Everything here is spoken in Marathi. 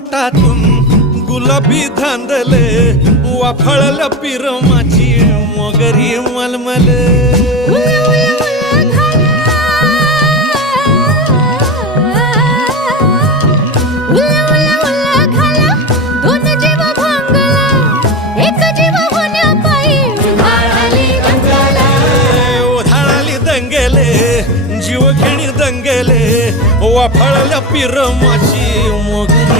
पोटातून गुलाबी धांदले वाफळल्या पिरमाची मोगरी मलमल जीव घेणी दंगेले वाफळल्या पिरमाची मोगरी